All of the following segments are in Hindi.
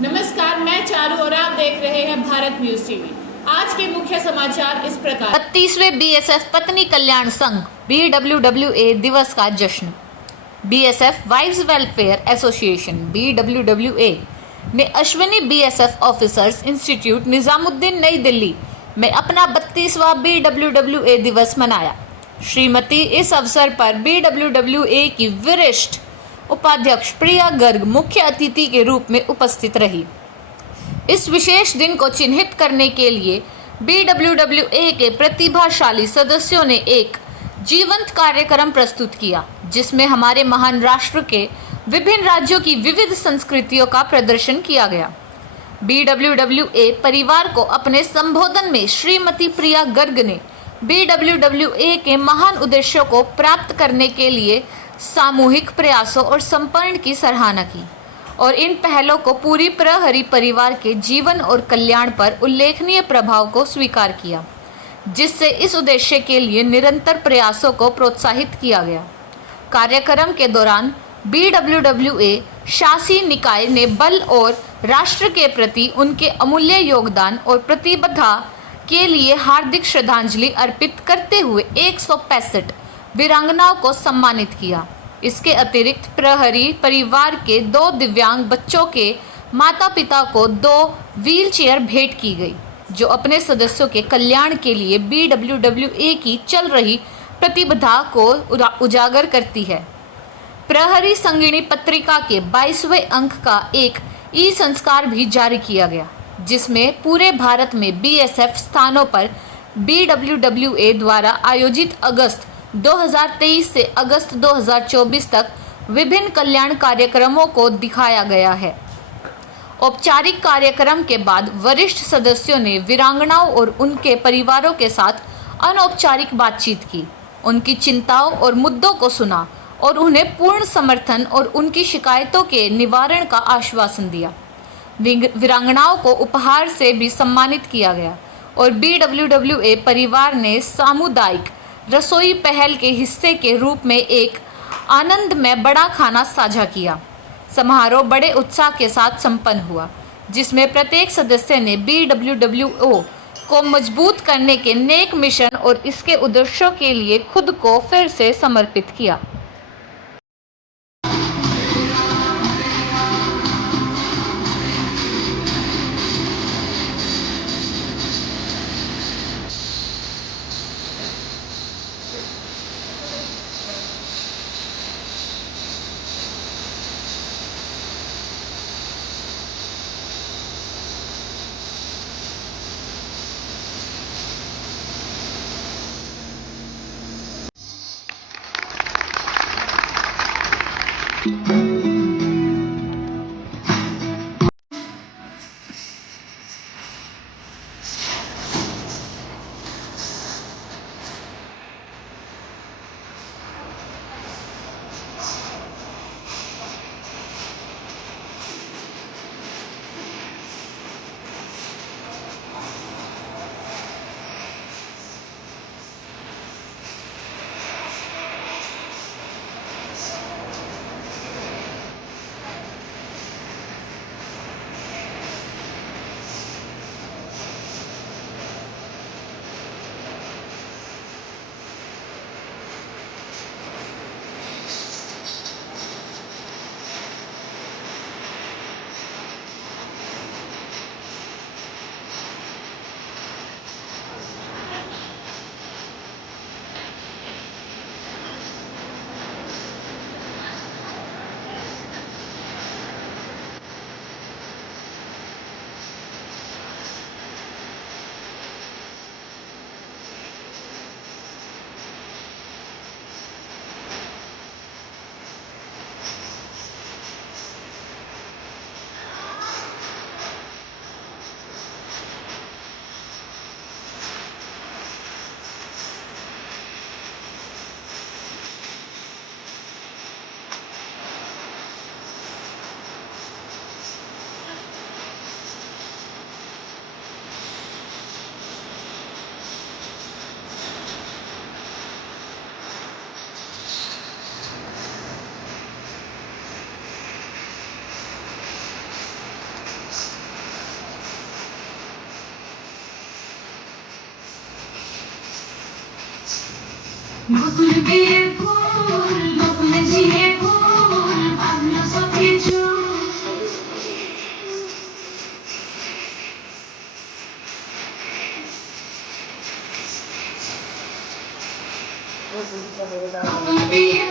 नमस्कार, मैं चारू और आप देख रहे हैं भारत न्यूज टीवी। आज के मुख्य समाचार इस प्रकार। 32वें बीएसएफ पत्नी कल्याण संघ BWWA दिवस का जश्न। BSF wives welfare association BWWA ने Ashwini BSF officers institute Nizamuddin नई दिल्ली में अपना 32वां BWWA दिवस मनाया। श्रीमती इस अवसर पर BWWA की वरिष्ठ उपाध्यक्ष प्रिया गर्ग मुख्य अतिथि के रूप में उपस्थित रही। इस विशेष दिन को चिन्हित करने के लिए BWWA के प्रतिभाशाली सदस्यों ने एक जीवंत कार्यक्रम प्रस्तुत किया, जिसमें हमारे महान राष्ट्र के विभिन्न राज्यों की विविध संस्कृतियों का प्रदर्शन किया गया। BWWA परिवार को अपने संबोधन में श्रीमती प्रिया गर्ग ने BWWA के महान उद्देश्यों को प्राप्त करने के लिए सामूहिक प्रयासों और समर्पण की सराहना की और इन पहलों को पूरी प्रहरी परिवार के जीवन और कल्याण पर उल्लेखनीय प्रभाव को स्वीकार किया, जिससे इस उद्देश्य के लिए निरंतर प्रयासों को प्रोत्साहित किया गया। कार्यक्रम के दौरान BWWA शासी निकाय ने बल और राष्ट्र के प्रति उनके अमूल्य योगदान और प्रतिबद्धता के लिए हार्दिक श्रद्धांजलि अर्पित करते हुए 165 वीरांगनाओं को सम्मानित किया। इसके अतिरिक्त प्रहरी परिवार के 2 दिव्यांग बच्चों के माता पिता को 2 व्हीलचेयर भेंट की गई, जो अपने सदस्यों के कल्याण के लिए BWWA की चल रही प्रतिबद्धता को उजागर करती है। प्रहरी संगिनी पत्रिका के 22वें अंक का एक संस्कार भी जारी किया गया, जिसमें पूरे भारत में BSF स्थानों पर BWWA द्वारा आयोजित अगस्त 2023 से अगस्त 2024 तक विभिन्न कल्याण कार्यक्रमों को दिखाया गया है। औपचारिक कार्यक्रम के बाद वरिष्ठ सदस्यों ने वीरांगनाओं और उनके परिवारों के साथ अनौपचारिक बातचीत की, उनकी चिंताओं और मुद्दों को सुना और उन्हें पूर्ण समर्थन और उनकी शिकायतों के निवारण का आश्वासन दिया। वीरांगनाओं को उपहार से भी सम्मानित किया गया और BWWA परिवार ने सामुदायिक रसोई पहल के हिस्से के रूप में एक आनंद में बड़ा खाना साझा किया। समारोह बड़े उत्साह के साथ संपन्न हुआ, जिसमें प्रत्येक सदस्य ने BWWO को मजबूत करने के नेक मिशन और इसके उद्देश्यों के लिए खुद को फिर से समर्पित किया। বকুল বিয়ে ফুল বকুল ঝিয়ে ফুল ভাবনা সব কিছু বকুল বিয়ে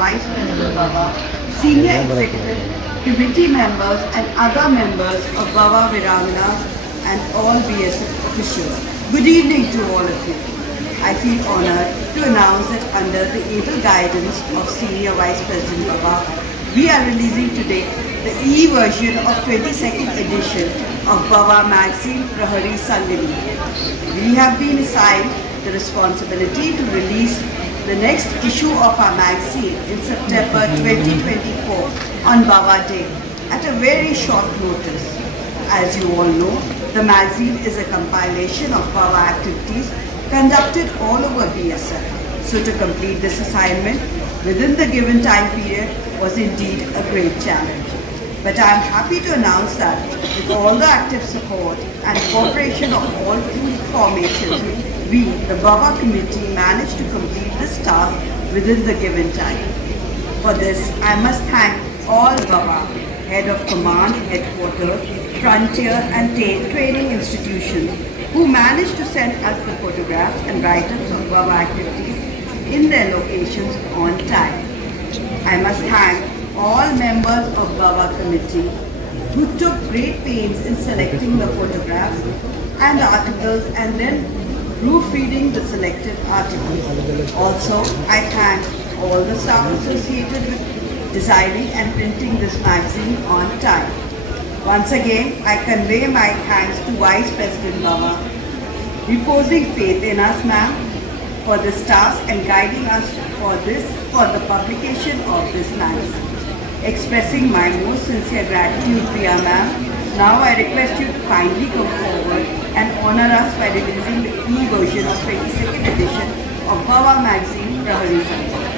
Vice President Baba, Senior Executive Committee members and other members of Baba Viramnas and all BSF officials. Good evening to all of you. I feel honored to announce that under the able guidance of Senior Vice President Baba, we are releasing today the e-version of 22nd edition of Baba magazine Prahari Sangani. We have been assigned the responsibility to release the next issue of our magazine in September 2024 on Baba Day at a very short notice. As you all know, the magazine is a compilation of Baba activities conducted all over BSF. So to complete this assignment within the given time period was indeed a great challenge. But I am happy to announce that with all the active support and cooperation of all three formations, we, the Baba committee, managed to complete this task within the given time. For this, I must thank all Baba, head of command, headquarters, frontier and training institutions who managed to send us the photographs and write-ups of Baba activities in their locations on time. I must thank all members of Baba committee who took great pains in selecting the photographs and articles and then proofreading the selected articles. Also, I thank all the staff associated with designing and printing this magazine on time. Once again, I convey my thanks to Vice President Baba, reposing faith in us, ma'am, for this task and guiding us for the publication of this magazine. Expressing my most sincere gratitude, Priya ma'am. Now I request you to kindly come forward and honor us by releasing the e-version of 22nd edition of Bava magazine, Prahari Sangam.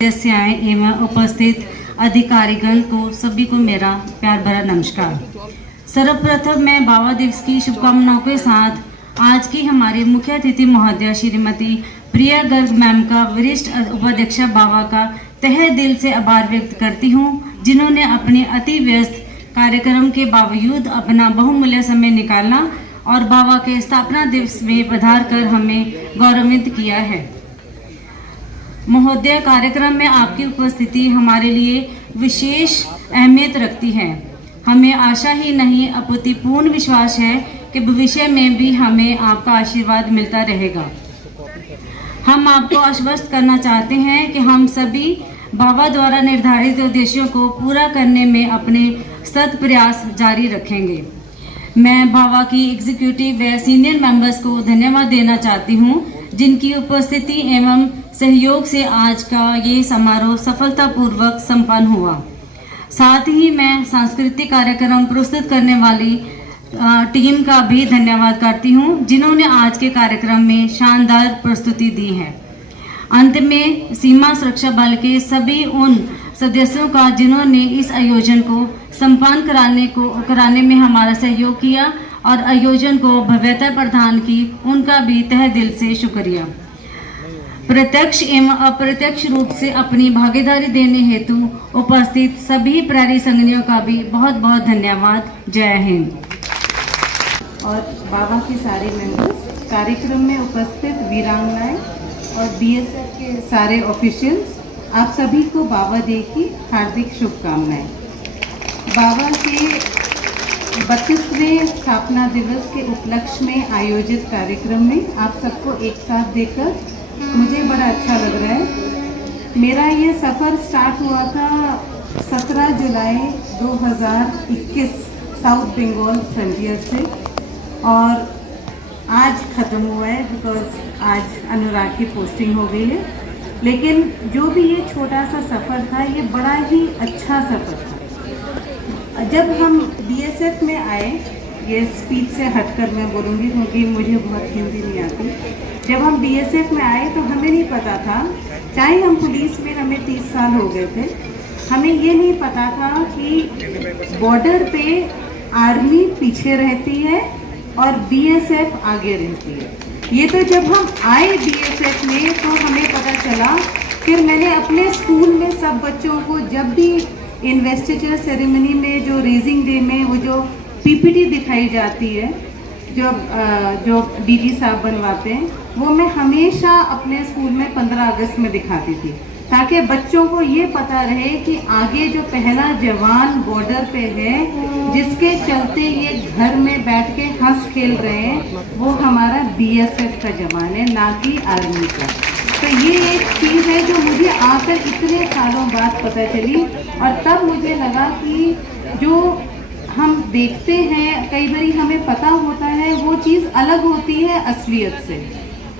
सदस्याएं एवं उपस्थित अधिकारीगण को सभी को मेरा प्यार भरा नमस्कार। सर्वप्रथम मैं बाबा दिवस की शुभकामनाओं के साथ आज की हमारी मुख्य अतिथि महोदया श्रीमती प्रिया गर्ग मैम का वरिष्ठ उपाध्यक्षा बाबा का तहे दिल से आभार व्यक्त करती हूँ, जिन्होंने अपने अति व्यस्त कार्यक्रम के बावजूद अपना बहुमूल्य समय निकाला और बाबा के स्थापना दिवस में पधार कर हमें गौरवान्वित किया है। महोदय, कार्यक्रम में आपकी उपस्थिति हमारे लिए विशेष अहमियत रखती है। हमें आशा ही नहीं अपितु पूर्ण विश्वास है कि भविष्य में भी हमें आपका आशीर्वाद मिलता रहेगा। हम आपको आश्वस्त करना चाहते हैं कि हम सभी बाबा द्वारा निर्धारित उद्देश्यों को पूरा करने में अपने सत प्रयास जारी रखेंगे। मैं बाबा की एग्जीक्यूटिव व सीनियर मेंबर्स को धन्यवाद देना चाहती हूं, जिनकी उपस्थिति एवं सहयोग से आज का ये समारोह सफलतापूर्वक संपन्न हुआ। साथ ही मैं सांस्कृतिक कार्यक्रम प्रस्तुत करने वाली टीम का भी धन्यवाद करती हूं, जिन्होंने आज के कार्यक्रम में शानदार प्रस्तुति दी है। अंत में सीमा सुरक्षा बल के सभी उन सदस्यों का जिन्होंने इस आयोजन को संपन्न कराने में हमारा सहयोग किया और आयोजन को भव्यता प्रदान की, उनका भी तहे दिल से शुक्रिया। प्रत्यक्ष एवं अप्रत्यक्ष रूप से अपनी भागीदारी देने हेतु उपस्थित सभी प्रहरी संगनियों का भी बहुत बहुत धन्यवाद। जय हिंद। और बाबा के सारे मेंबर्स, कार्यक्रम में उपस्थित वीरांगनाएं और बीएसएफ के सारे ऑफिशियल्स, आप सभी को बाबा डे की हार्दिक शुभकामनाएं। बाबा के 32वें स्थापना दिवस के उपलक्ष्य में आयोजित कार्यक्रम में आप सबको एक साथ देखकर मुझे बड़ा अच्छा लग रहा है। मेरा ये सफ़र स्टार्ट हुआ था 17 जुलाई 2021 साउथ बंगाल फ्रंटियर से और आज ख़त्म हुआ है बिकॉज आज अनुराग की पोस्टिंग हो गई है। लेकिन जो भी ये छोटा सा सफ़र था, ये बड़ा ही अच्छा सफ़र था। जब हम बीएसएफ में आए, ये स्पीच से हटकर मैं बोलूँगी क्योंकि मुझे बहुत हिंदी नहीं आती। जब हम बीएसएफ में आए तो हमें नहीं पता था, चाहे हम पुलिस में हमें 30 साल हो गए थे, हमें ये नहीं पता था कि बॉर्डर पे आर्मी पीछे रहती है और बीएसएफ आगे रहती है। ये तो जब हम आए बीएसएफ में तो हमें पता चला। फिर मैंने अपने स्कूल में सब बच्चों को, जब भी इन्वेस्टिचर सेरेमनी में जो रेजिंग डे में वो जो पीपीटी दिखाई जाती है, जो डीजी साहब बनवाते हैं, वो मैं हमेशा अपने स्कूल में 15 अगस्त में दिखाती थी, ताकि बच्चों को ये पता रहे कि आगे जो पहला जवान बॉर्डर पे है, जिसके चलते ये घर में बैठ के हंस खेल रहे हैं, वो हमारा बीएसएफ का जवान है, ना कि आर्मी का। तो ये एक चीज़ है जो मुझे आकर इतने सालों बाद पता चली। और तब मुझे लगा कि जो हम देखते हैं, कई बार हमें पता होता है, वो चीज़ अलग होती है असलियत से।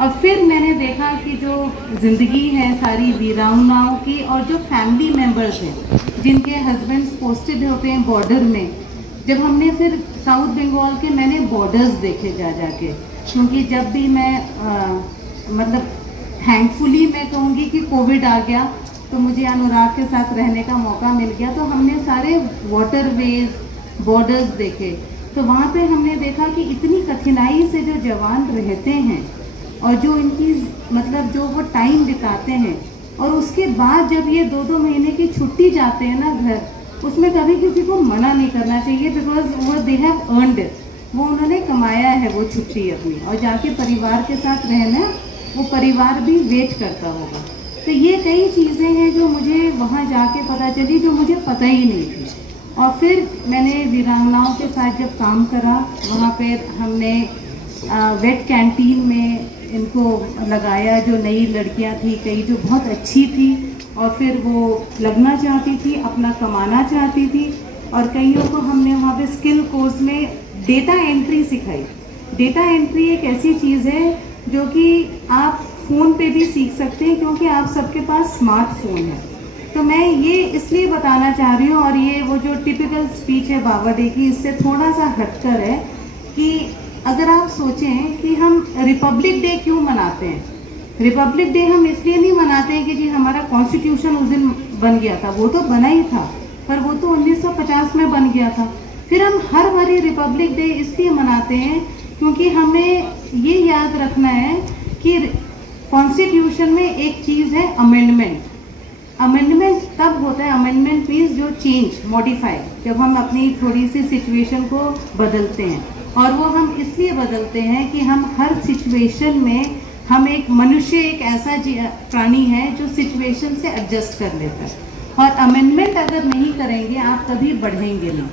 और फिर मैंने देखा कि जो ज़िंदगी है सारी वीरांगनाओं की, और जो फैमिली मेम्बर्स हैं जिनके हस्बैंड्स पोस्टेड होते हैं बॉर्डर में, जब हमने फिर साउथ बंगाल के मैंने बॉर्डर्स देखे जा के, क्योंकि जब भी मैं मतलब थैंकफुली मैं कहूँगी कि कोविड आ गया तो मुझे अनुराग के साथ रहने का मौका मिल गया, तो हमने सारे वाटरवेज बॉर्डर्स देखे। तो वहाँ पे हमने देखा कि इतनी कठिनाई से जो जवान रहते हैं और जो इनकी मतलब जो वो टाइम बिताते हैं, और उसके बाद जब ये 2-2 महीने की छुट्टी जाते हैं ना घर, उसमें कभी किसी को मना नहीं करना चाहिए, बिकॉज वो दे हैव अर्नड इट, वो उन्होंने कमाया है वो छुट्टी अपनी, और जाके परिवार के साथ रहना, वो परिवार भी वेट करता होगा। तो ये कई चीज़ें हैं जो मुझे वहाँ जाके पता चली, जो मुझे पता ही नहीं थी। और फिर मैंने वीरांगनाओं के साथ जब काम करा, वहाँ पर हमने वेट कैंटीन में इनको लगाया, जो नई लड़कियाँ थी, कई जो बहुत अच्छी थी और फिर वो लगना चाहती थी, अपना कमाना चाहती थी, और कईयों को हमने वहाँ पे स्किल कोर्स में डेटा एंट्री सिखाई। डेटा एंट्री एक ऐसी चीज़ है जो कि आप फ़ोन पे भी सीख सकते हैं, क्योंकि आप सबके पास स्मार्टफोन है। तो मैं ये इसलिए बताना चाह रही हूँ, और ये वो जो टिपिकल स्पीच है बाबा डे की, इससे थोड़ा सा हटकर है कि अगर आप सोचें कि हम रिपब्लिक डे क्यों मनाते हैं, रिपब्लिक डे हम इसलिए नहीं मनाते हैं कि जी हमारा कॉन्स्टिट्यूशन उस दिन बन गया था, वो तो बना ही था, पर वो तो 1950 में बन गया था। फिर हम हर बारी रिपब्लिक डे इसलिए मनाते हैं क्योंकि हमें ये याद रखना है कि कॉन्स्टिट्यूशन में एक चीज़ है अमेंडमेंट। अमेंडमेंट तब होता है, अमेंडमेंट मीन्स जो चेंज, मॉडिफाई, जब हम अपनी थोड़ी सी सिचुएशन को बदलते हैं। और वो हम इसलिए बदलते हैं कि हम हर सिचुएशन में, हम एक मनुष्य एक ऐसा प्राणी है जो सिचुएशन से एडजस्ट कर लेता है। और अमेंडमेंट अगर नहीं करेंगे आप कभी बढ़ेंगे नहीं।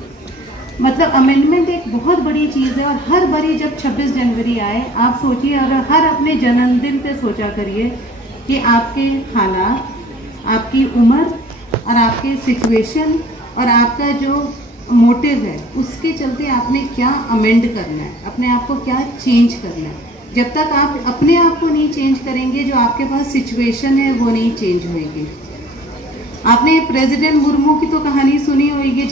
मतलब अमेंडमेंट एक बहुत बड़ी चीज़ है। और हर बारी जब 26 जनवरी आए, आप सोचिए, और हर अपने जन्मदिन पे सोचा करिए कि आपके हालात, आपकी उम्र और आपके सिचुएशन और आपका जो मोटिव है, उसके चलते आपने क्या अमेंड करना है, अपने आप को क्या चेंज करना है। जब तक आप अपने आप को नहीं चेंज करेंगे, जो आपके पास सिचुएशन है वो नहीं चेंज होगी। आपने प्रेसिडेंट मुर्मू की तो कहानी सुनी होगी,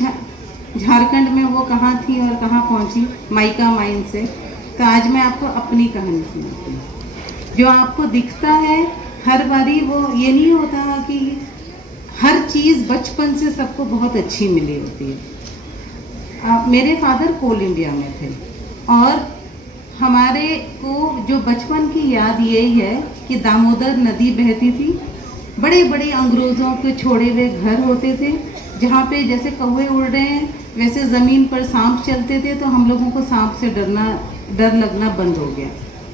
झारखंड में वो कहाँ थी और कहाँ पहुँची, माइका माइन से। तो आज मैं आपको अपनी कहानी सुनाती हूँ। जो आपको दिखता है हर बारी, वो ये नहीं होता कि हर चीज़ बचपन से सबको बहुत अच्छी मिली होती है। मेरे फादर कोल इंडिया में थे और हमारे को जो बचपन की याद यही है कि दामोदर नदी बहती थी, बड़े बड़े अंग्रेज़ों के छोड़े हुए घर होते थे जहाँ पे जैसे कौवे उड़ रहे हैं वैसे ज़मीन पर सांप चलते थे। तो हम लोगों को सांप से डर लगना बंद हो गया,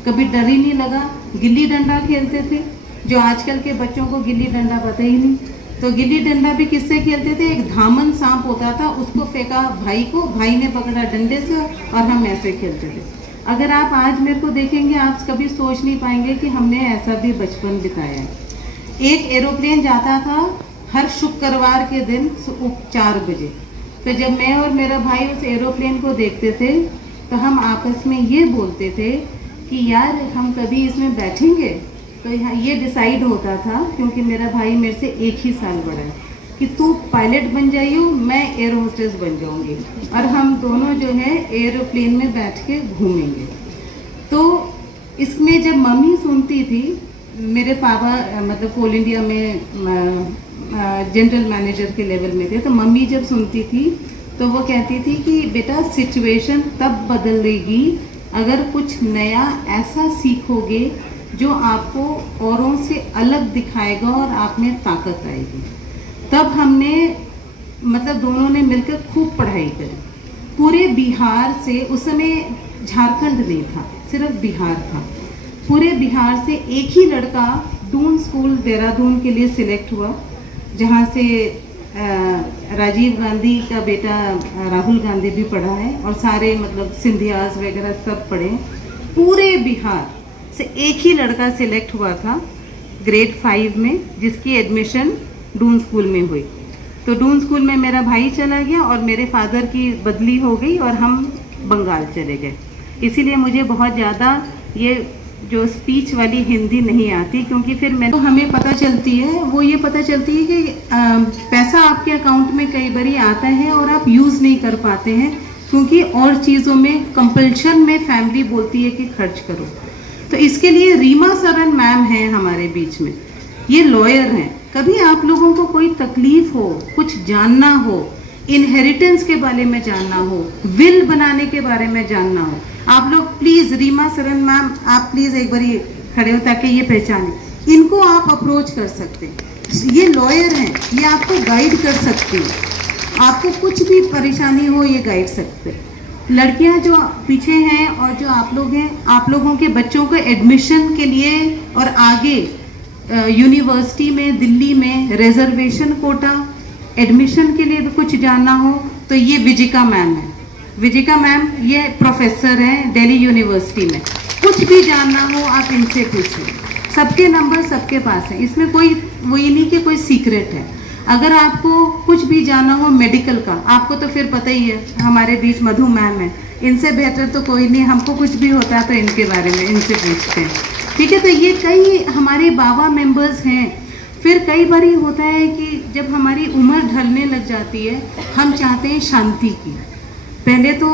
कभी डर ही नहीं लगा। गिल्ली डंडा खेलते थे, जो आजकल के बच्चों को गिल्ली डंडा पता ही नहीं। तो गिल्ली डंडा भी किससे खेलते थे, एक धामन सांप होता था, उसको फेंका भाई को, भाई ने पकड़ा डंडे से और हम ऐसे खेलते थे। अगर आप आज मेरे को देखेंगे, आप कभी सोच नहीं पाएंगे कि हमने ऐसा भी बचपन बिताया है। एक एरोप्लेन जाता था हर शुक्रवार के दिन 4 बजे। तो जब मैं और मेरा भाई उस एरोप्लेन को देखते थे तो हम आपस में ये बोलते थे कि यार हम कभी इसमें बैठेंगे। तो यहाँ ये डिसाइड होता था, क्योंकि मेरा भाई मेरे से 1 ही साल बड़ा है, कि तू पायलट बन जाइयो, मैं एयर होस्टेस बन जाऊंगी और हम दोनों जो है एरोप्लेन में बैठ के घूमेंगे। तो इसमें जब मम्मी सुनती थी, मेरे पापा मतलब कोल इंडिया में जनरल मैनेजर के लेवल में थे, तो मम्मी जब सुनती थी तो वो कहती थी कि बेटा सिचुएशन तब बदलेगी अगर कुछ नया ऐसा सीखोगे जो आपको औरों से अलग दिखाएगा और आप में ताकत आएगी। तब हमने मतलब दोनों ने मिलकर खूब पढ़ाई करी। पूरे बिहार से, उस समय झारखंड नहीं था, सिर्फ बिहार था, पूरे बिहार से एक ही लड़का डून स्कूल देहरादून के लिए सिलेक्ट हुआ, जहाँ से राजीव गांधी का बेटा राहुल गांधी भी पढ़ा है और सारे मतलब सिंधियाज वगैरह सब पढ़े। पूरे बिहार से एक ही लड़का सिलेक्ट हुआ था ग्रेड 5 में, जिसकी एडमिशन डून स्कूल में हुई। तो डून स्कूल में मेरा भाई चला गया और मेरे फादर की बदली हो गई और हम बंगाल चले गए। इसीलिए मुझे बहुत ज़्यादा ये जो स्पीच वाली हिंदी नहीं आती, क्योंकि फिर मैं तो हमें पता चलती है, वो ये पता चलती है कि पैसा आपके अकाउंट में कई बारी आता है और आप यूज़ नहीं कर पाते हैं, क्योंकि और चीज़ों में कंपल्शन में फैमिली बोलती है कि खर्च करो। तो इसके लिए रीमा सरन मैम हैं हमारे बीच में, ये लॉयर हैं। कभी आप लोगों को कोई तकलीफ हो, कुछ जानना हो, इनहेरिटेंस के बारे में जानना हो, विल बनाने के बारे में जानना हो, आप लोग प्लीज़ रीमा सरन मैम, आप प्लीज़ एक बार खड़े हो ताकि ये पहचाने। इनको आप अप्रोच कर सकते हैं, ये लॉयर हैं, ये आपको गाइड कर सकती हैं। आपको कुछ भी परेशानी हो ये गाइड सकते हैं। लड़कियां जो पीछे हैं और जो आप लोग हैं, आप लोगों के बच्चों को एडमिशन के लिए और आगे यूनिवर्सिटी में, दिल्ली में रिजर्वेशन कोटा, एडमिशन के लिए कुछ जानना हो तो ये विजिका मैम है। विजिका मैम ये प्रोफेसर हैं दिल्ली यूनिवर्सिटी में। कुछ भी जानना हो आप इनसे पूछिए, सबके नंबर सबके पास है, इसमें कोई वो ये नहीं कि कोई सीक्रेट है। अगर आपको कुछ भी जानना हो मेडिकल का, आपको तो फिर पता ही है, हमारे बीच मधु मैम है, इनसे बेहतर तो कोई नहीं। हमको कुछ भी होता है तो इनके बारे में इनसे पूछते हैं, ठीक है। तो ये कई हमारे बाबा मेंबर्स हैं। फिर कई बारी होता है कि जब हमारी उम्र ढलने लग जाती है, हम चाहते हैं शांति की। पहले तो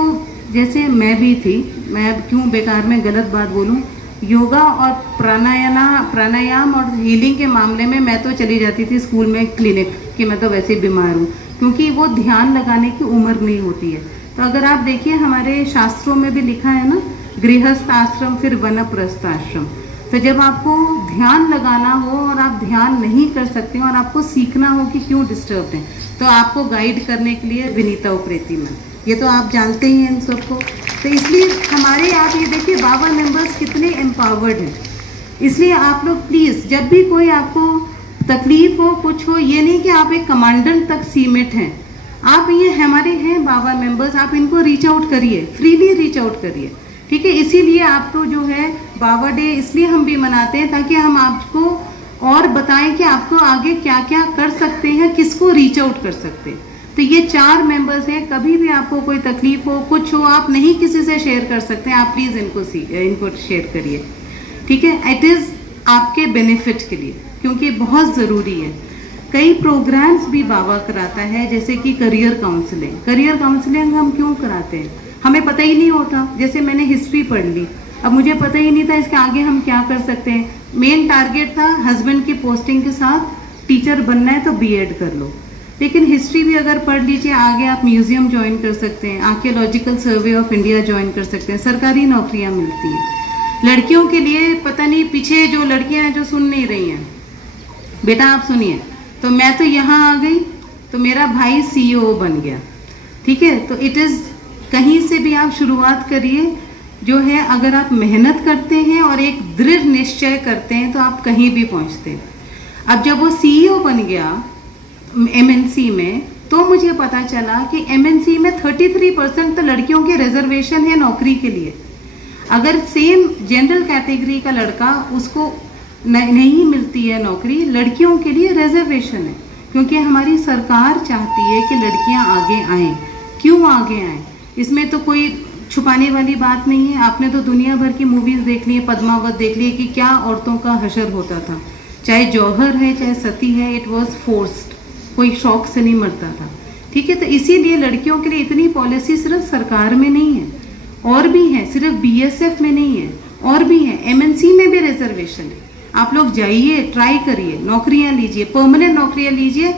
जैसे मैं भी थी, मैं क्यों बेकार में गलत बात बोलूं, योगा और प्राणायाम और हीलिंग के मामले में मैं तो चली जाती थी स्कूल में क्लिनिक कि मैं तो वैसे ही बीमार हूँ, क्योंकि वो ध्यान लगाने की उम्र नहीं होती है। तो अगर आप देखिए हमारे शास्त्रों में भी लिखा है ना, गृहस्थ आश्रम फिर वनप्रस्थ आश्रम। तो जब आपको ध्यान लगाना हो और आप ध्यान नहीं कर सकते और आपको सीखना हो कि क्यों डिस्टर्ब हैं, तो आपको गाइड करने के लिए विनीता उप्रेती मैम, ये तो आप जानते ही हैं इन सबको। तो इसलिए हमारे आप ये देखिए बाबा मेंबर्स कितने एम्पावर्ड हैं। इसलिए आप लोग प्लीज़ जब भी कोई आपको तकलीफ हो, कुछ हो, ये नहीं कि आप एक कमांडेंट तक सीमित हैं। आप ये हमारे हैं बाबा मेंबर्स, आप इनको रीच आउट करिए, फ्रीली रीच आउट करिए, ठीक है। इसीलिए आपको जो है बाबा डे इसलिए हम भी मनाते हैं ताकि हम आपको और बताएं कि आपको आगे क्या क्या कर सकते हैं, किसको रीच आउट कर सकते हैं। तो ये 4 मेंबर्स हैं, कभी भी आपको कोई तकलीफ हो, कुछ हो, आप नहीं किसी से शेयर कर सकते हैं, आप प्लीज़ इनको शेयर करिए, ठीक है। इट इज़ आपके बेनिफिट के लिए, क्योंकि बहुत ज़रूरी है। कई प्रोग्राम्स भी बाबा कराता है, जैसे कि करियर काउंसलिंग। करियर काउंसलिंग हम क्यों कराते हैं, हमें पता ही नहीं होता। जैसे मैंने हिस्ट्री पढ़ ली, अब मुझे पता ही नहीं था इसके आगे हम क्या कर सकते हैं। मेन टारगेट था हस्बैंड की पोस्टिंग के साथ टीचर बनना है तो बीएड कर लो, लेकिन हिस्ट्री भी अगर पढ़ लीजिए, आगे आप म्यूजियम ज्वाइन कर सकते हैं, archaeological survey of India join कर सकते हैं, सरकारी नौकरियां मिलती हैं। लड़कियों के लिए पता नहीं, पीछे जो लड़कियां हैं जो सुन नहीं रही हैं, बेटा आप सुनिए। तो मैं तो यहाँ आ गई तो मेरा भाई CEO बन गया, ठीक है। तो इट इज़ कहीं से भी आप शुरुआत करिए, जो है अगर आप मेहनत करते हैं और एक दृढ़ निश्चय करते हैं तो आप कहीं भी पहुँचते हैं। अब जब वो CEO बन गया MNC में, तो मुझे पता चला कि MNC में 33% तो लड़कियों के रिजर्वेशन है नौकरी के लिए। अगर सेम जनरल कैटेगरी का लड़का, उसको नहीं मिलती है नौकरी, लड़कियों के लिए रिजर्वेशन है, क्योंकि हमारी सरकार चाहती है कि लड़कियां आगे आएं। क्यों आगे आएं, इसमें तो कोई छुपाने वाली बात नहीं है। आपने तो दुनिया भर की मूवीज़ देख ली है, पद्मावत देख ली है कि क्या औरतों का हशर होता था। चाहे जौहर है, चाहे सती है, इट वॉज फोर्स्ड, कोई शौक से नहीं मरता था, ठीक है। तो इसीलिए लड़कियों के लिए इतनी पॉलिसी सिर्फ सरकार में नहीं है, और भी है, सिर्फ BSF में नहीं है, और भी है, MNC में भी रिजर्वेशन है। आप लोग जाइए, ट्राई करिए, नौकरियां लीजिए, परमानेंट नौकरियां लीजिए।